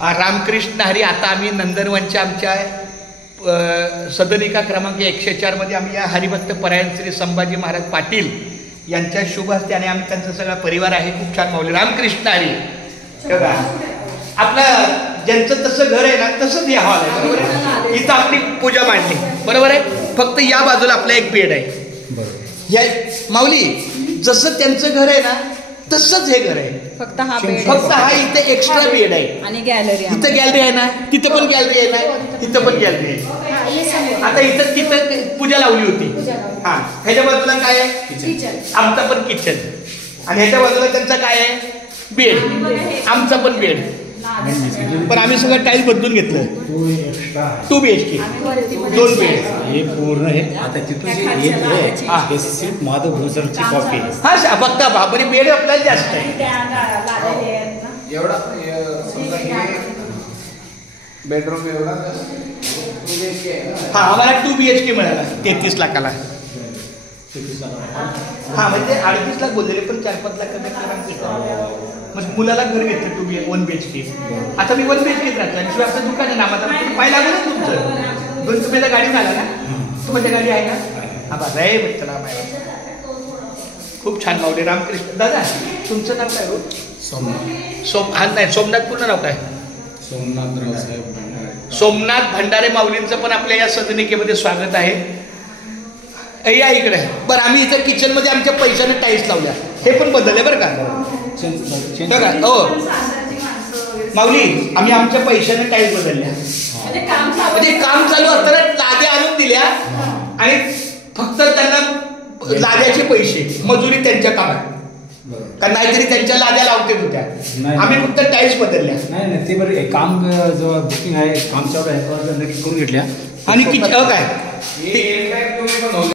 रामकृष्ण हरी. आता आम्ही नंदनवनच्या आमच्या सदनिका क्रमांक 104 मध्ये आम्ही या हरिभक्त परायण श्री संभाजी महाराज पाटील यांच्या शुभ हस्ते आणि आम्ही त्यांचा सगळा परिवार आहे. खूप छान माऊली. रामकृष्ण हरी. बघा आपलं ज्यांचं तसं घर आहे ना तसंच या हॉल आहे. बरोबर आहे. इथं आपली पूजा मांडली. बरोबर आहे. फक्त या बाजूला आपला एक बेड आहे. या माऊली जसं त्यांचं घर आहे ना तसंच हे घर आहे. फक्त हा इथे एक्स्ट्रा बेड आहे आणि गॅलरी. इथं गॅलरी आहे ना, तिथं पण गॅलरी आहे ना, तिथं पण गॅलरी आहे. आता इथं तिथं पूजा लावली होती. हा ह्याच्या बाजूला काय आहे? आमचा पण किचन. आणि ह्याच्या बाजूला त्यांचा काय आहे? बेड. आमचा पण बेड. पण आम्ही सगळं टाईल्स बदलून घेतलं. 2 BHK 2 बेड. हे पूर्ण हे आता तिथून जे सीट माधव भोसरची कॉपी. हा फक्त बाबरी बेड आपल्याला जास्त आहे. एवढा बेडरूम एवढा. हा आम्हाला 2 BHK मिळाला 33 लाखाला. हा म्हणजे 38 लाख बोललेले पण 4-5 लाख कमी. मग मुलाला घर घेतलं 1 BHK. आता मी 1 BHK राहतो आणि शिवाय आपलं दुकान आहे ना. माझा पाय लागू ना तुमचं 2 रुपयाला गाडी झाला ना. तुमच्या गाडी आहे ना. हा बा रे मित्रा खूप छान माऊली. रामकृष्ण. दादा तुमचं नाव काय हो? सोमनाथ. नाही सोमनाथ पूर्ण नाव काय? सोमनाथ रावसाहेब. सोमनाथ भंडारे माऊलींचं पण आपल्या या सदनिकेमध्ये स्वागत आहे. या इकडे. बरं आम्ही इथं किचन मध्ये आमच्या पैशाने टाईल्स लावल्या. हे पण बदलले बरं का बघा. हो माऊली आम्ही आमच्या पैशाने टाईल्स बदलल्या. म्हणजे काम चालू असताना लाद्या आणून दिल्या आणि फक्त त्यांना लाद्याचे पैसे मजुरी त्यांच्या कामात. कारण नाहीतरी त्यांच्या लाद्या लावते होत्या. आम्ही फक्त टाईल्स बदलल्या. नाही ते बरं काम जेव्हा बुकिंग आहे काम चालू आहे नक्की करून घेतल्या. आणि काय